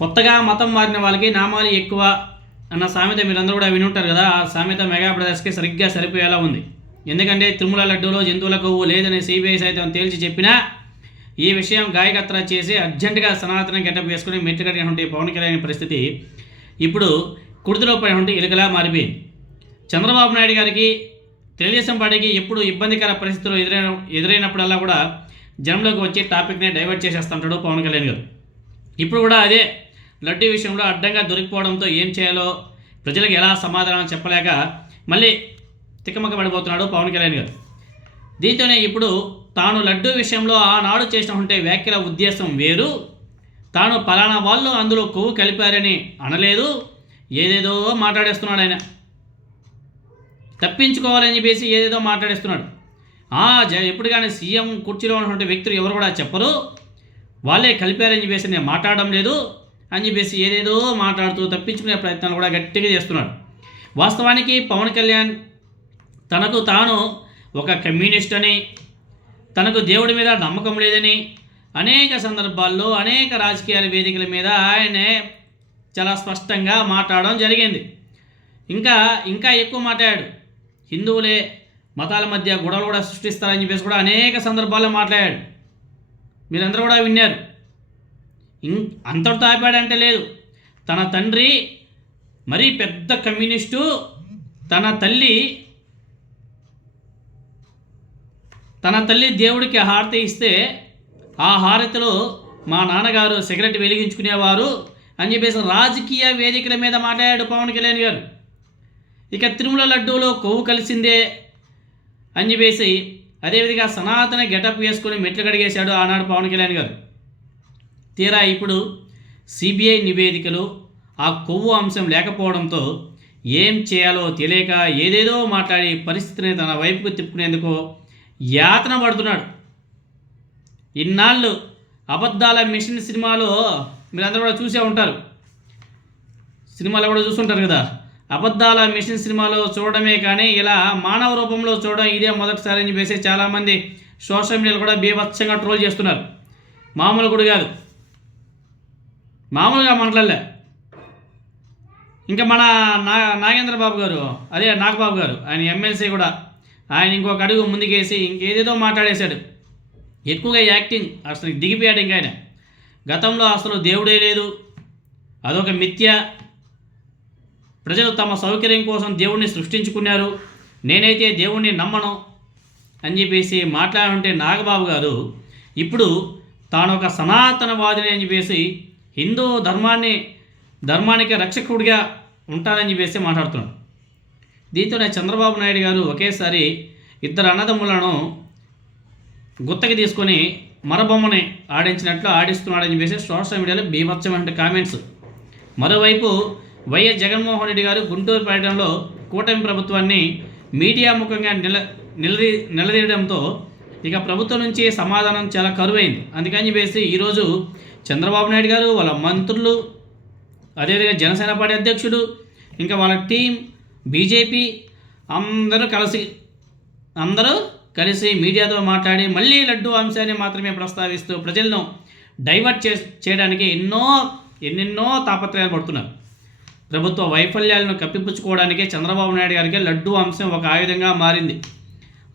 కొత్తగా మతం మారిన వాళ్ళకి నామాలు ఎక్కువ అన్న సామెత మీరందరూ కూడా విని ఉంటారు కదా ఆ సామెత మెగా బ్రదర్స్కి సరిగ్గా సరిపోయేలా ఉంది. ఎందుకంటే తిరుమల లడ్డూలో జంతువుల కొవ్వు లేదని సిబిఐ సైతం తేల్చి చెప్పినా ఈ విషయం గాయకత్ర చేసి అర్జెంటుగా సనాతన గెటప్ వేసుకుని మెట్టుకట్టినటువంటి పవన్ కళ్యాణ్ పరిస్థితి ఇప్పుడు కుడితిలో పడినటువంటి ఎలుకలా మారిపోయింది. చంద్రబాబు నాయుడు గారికి తెలుగుదేశం పార్టీకి ఎప్పుడు ఇబ్బందికర పరిస్థితులు ఎదురైన ఎదురైనప్పుడల్లా కూడా జనంలోకి వచ్చి టాపిక్ని డైవర్ట్ చేసేస్తుంటాడు పవన్ కళ్యాణ్ గారు. ఇప్పుడు కూడా అదే లడ్డూ విషయంలో అడ్డంగా దొరికిపోవడంతో ఏం చేయాలో ప్రజలకు ఎలా సమాధానం చెప్పలేక మళ్ళీ తిక్కమక్క పడిపోతున్నాడు పవన్ కళ్యాణ్ గారు. దీంతోనే ఇప్పుడు తాను లడ్డూ విషయంలో ఆనాడు చేసినటువంటి వ్యాఖ్యల ఉద్దేశం వేరు. తాను పలానా వాళ్ళు అందులో కొవ్వు కలిపారని అనలేదు. ఏదేదో మాట్లాడేస్తున్నాడు ఆయన. తప్పించుకోవాలని చెప్పేసి ఏదేదో మాట్లాడేస్తున్నాడు. ఎప్పుడు కానీ సీఎం కుర్చీలో ఉన్నటువంటి వ్యక్తులు ఎవరు కూడా చెప్పరు. వాళ్ళే కలిపారని చెప్పేసి నేను మాట్లాడడం లేదు. అని చెప్పేసి ఏదేదో మాట్లాడుతూ తప్పించుకునే ప్రయత్నాలు కూడా గట్టిగా చేస్తున్నాడు. వాస్తవానికి పవన్ కళ్యాణ్ తనకు తాను ఒక కమ్యూనిస్ట్ అని తనకు దేవుడి మీద నమ్మకం లేదని అనేక సందర్భాల్లో అనేక రాజకీయాల వేదికల మీద ఆయనే చాలా స్పష్టంగా మాట్లాడడం జరిగింది. ఇంకా ఇంకా ఎక్కువ మాట్లాడాడు. హిందువులే మతాల మధ్య గొడవలు కూడా సృష్టిస్తారని చెప్పేసి కూడా అనేక సందర్భాల్లో మాట్లాడాడు. మీరందరూ కూడా విన్నారు. అంతటితో ఆపాడంటే లేదు. తన తండ్రి మరీ పెద్ద కమ్యూనిస్టు తన తల్లి తన తల్లి దేవుడికి హారతి ఇస్తే ఆ హారతిలో మా నాన్నగారు సిగరెట్ వెలిగించుకునేవారు అని చెప్పేసి రాజకీయ వేదికల మీద మాట్లాడాడు పవన్ కళ్యాణ్ గారు. ఇక తిరుమల లడ్డూలో కొవ్వు కలిసిందే అని చెప్పేసి అదేవిధంగా సనాతన గెటప్ వేసుకొని మెట్లు కడిగేశాడు ఆనాడు పవన్ కళ్యాణ్ గారు. తీరా ఇప్పుడు సిబిఐ నివేదికలు ఆ కొవ్వు అంశం లేకపోవడంతో ఏం చేయాలో తెలియక ఏదేదో మాట్లాడి పరిస్థితిని తన వైపుకు తిప్పుకునేందుకు యాతన పడుతున్నాడు. ఇన్నాళ్ళు అబద్ధాల మిషన్ సినిమాలో మీరందరూ కూడా చూసే ఉంటారు. సినిమాలో కూడా చూస్తుంటారు కదా. అబద్ధాల మిషన్ సినిమాలో చూడడమే కానీ ఇలా మానవ రూపంలో చూడడం ఇదే మొదటిసారి అని చెప్పేసి చాలామంది సోషల్ మీడియాలో కూడా బీభత్సంగా ట్రోల్ చేస్తున్నారు. మామూలు కూడా కాదు. మామూలుగా మాట్లాడలే. ఇంకా మన నా నాగేంద్ర బాబు గారు అదే నాగబాబు గారు ఆయన ఎమ్మెల్సీ కూడా. ఆయన ఇంకొక అడుగు ముందుకేసి ఇంకేదేదో మాట్లాడేశాడు. ఎక్కువగా యాక్టింగ్ అసలు దిగిపోయాడు ఇంకా ఆయన గతంలో అసలు దేవుడే లేదు. అదొక మిథ్య. ప్రజలు తమ సౌకర్యం కోసం దేవుణ్ణి సృష్టించుకున్నారు. నేనైతే దేవుణ్ణి నమ్మను అని చెప్పేసి మాట్లాడుంటే నాగబాబు గారు ఇప్పుడు తాను ఒక సనాతనవాదిని అని చెప్పేసి హిందూ ధర్మాన్ని ధర్మానికి రక్షకుడిగా ఉంటానని చెప్పేసి మాట్లాడుతున్నాడు. దీంతోనే చంద్రబాబు నాయుడు గారు ఒకేసారి ఇద్దరు అన్నదమ్ములను గుత్తకి తీసుకొని మరబొమ్మని ఆడించినట్లు ఆడిస్తున్నాడని చెప్పేసి సోషల్ మీడియాలో బీభత్సమైన కామెంట్స్. మరోవైపు వైఎస్ జగన్మోహన్ రెడ్డి గారు గుంటూరు పర్యటనలో కూటమి ప్రభుత్వాన్ని మీడియా ముఖంగా నిల నిలదీ నిలదీయడంతో ఇక ప్రభుత్వం నుంచి సమాధానం చాలా కరువైంది. అందుకని చెప్పేసి ఈరోజు చంద్రబాబు నాయుడు గారు వాళ్ళ మంత్రులు అదేవిధంగా జనసేన పార్టీ అధ్యక్షుడు ఇంకా వాళ్ళ టీం బీజేపీ అందరూ కలిసి అందరూ కలిసి మీడియాతో మాట్లాడి మళ్ళీ లడ్డు అంశాన్ని మాత్రమే ప్రస్తావిస్తూ ప్రజలను డైవర్ట్ చే చేయడానికి ఎన్నో ఎన్నెన్నో తాపత్రయాలు పడుతున్నారు. ప్రభుత్వ వైఫల్యాలను కప్పిపుచ్చుకోవడానికే చంద్రబాబు నాయుడు గారికి లడ్డు అంశం ఒక ఆయుధంగా మారింది.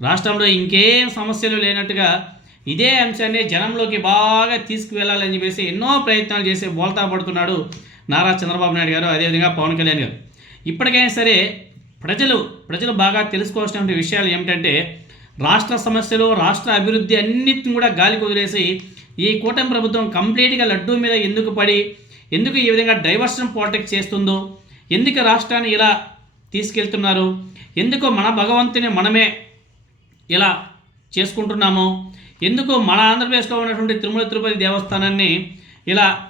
రాష్ట్రంలో ఇంకేం సమస్యలు లేనట్టుగా ఇదే అంశాన్ని జనంలోకి బాగా తీసుకువెళ్ళాలని చెప్పేసి ఎన్నో ప్రయత్నాలు చేసి బోల్తా పడుతున్నాడు నారా చంద్రబాబు నాయుడు గారు అదేవిధంగా పవన్ కళ్యాణ్ గారు. ఇప్పటికైనా సరే ప్రజలు ప్రజలు బాగా తెలుసుకోవాల్సినటువంటి విషయాలు ఏమిటంటే రాష్ట్ర సమస్యలు రాష్ట్ర అభివృద్ధి అన్నిటిని కూడా గాలికి వదిలేసి ఈ కూటమి ప్రభుత్వం కంప్లీట్గా లడ్డూ మీద ఎందుకు పడి ఎందుకు ఈ విధంగా డైవర్షన్ పాలిటిక్స్ చేస్తుందో ఎందుకు రాష్ట్రాన్ని ఇలా తీసుకెళ్తున్నారు ఎందుకు మన భగవంతుని మనమే ఇలా చేసుకుంటున్నామో ఎందుకు మన ఆంధ్రప్రదేశ్లో ఉన్నటువంటి తిరుమల తిరుపతి దేవస్థానాన్ని ఇలా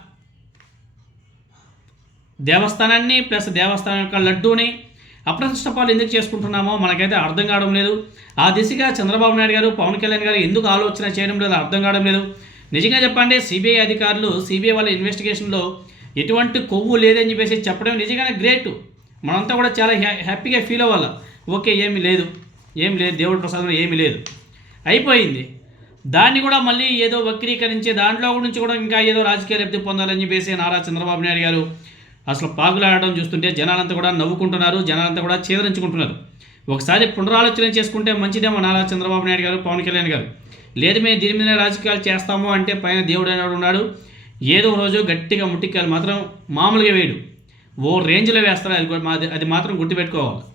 దేవస్థానాన్ని ప్లస్ దేవస్థానం యొక్క లడ్డూని అప్రతిష్టపాలు ఎందుకు చేసుకుంటున్నామో మనకైతే అర్థం కావడం లేదు. ఆ దిశగా చంద్రబాబు నాయుడు గారు పవన్ కళ్యాణ్ గారు ఎందుకు ఆలోచన చేయడం లేదు అర్థం కావడం లేదు. నిజంగా చెప్పండి సిబిఐ అధికారులు సిబిఐ వాళ్ళ ఇన్వెస్టిగేషన్లో ఎటువంటి కొవ్వు లేదని చెప్పేసి చెప్పడం నిజంగానే గ్రేట్. మనంతా కూడా చాలా హ్యా హ్యాపీగా ఫీల్ అవ్వాలి. ఓకే ఏమీ లేదు. ఏం లేదు. దేవుడి ప్రసాదం ఏమీ లేదు. అయిపోయింది. దాన్ని కూడా మళ్ళీ ఏదో వక్రీకరించి దాంట్లో నుంచి కూడా ఇంకా ఏదో రాజకీయ లబ్ధి పొందాలని చెప్పేసి నారా చంద్రబాబు నాయుడు గారు అసలు పాగులాడడం చూస్తుంటే జనాలంతా కూడా నవ్వుకుంటున్నారు జనాలంతా కూడా చేదరించుకుంటున్నారు. ఒకసారి పునరాలోచన చేసుకుంటే మంచిదేమో నారా చంద్రబాబు నాయుడు గారు పవన్ కళ్యాణ్ గారు. లేదు మేము దీని మీద రాజకీయాలు చేస్తాము అంటే పైన దేవుడు అనేవాడు ఉన్నాడు. ఏదో రోజు గట్టిగా ముట్టికాయలు మాత్రం మామూలుగా వేయడు. ఓ రేంజ్లో వేస్తారు? అది కూడా అది మాత్రం గుర్తుపెట్టుకోవాలి.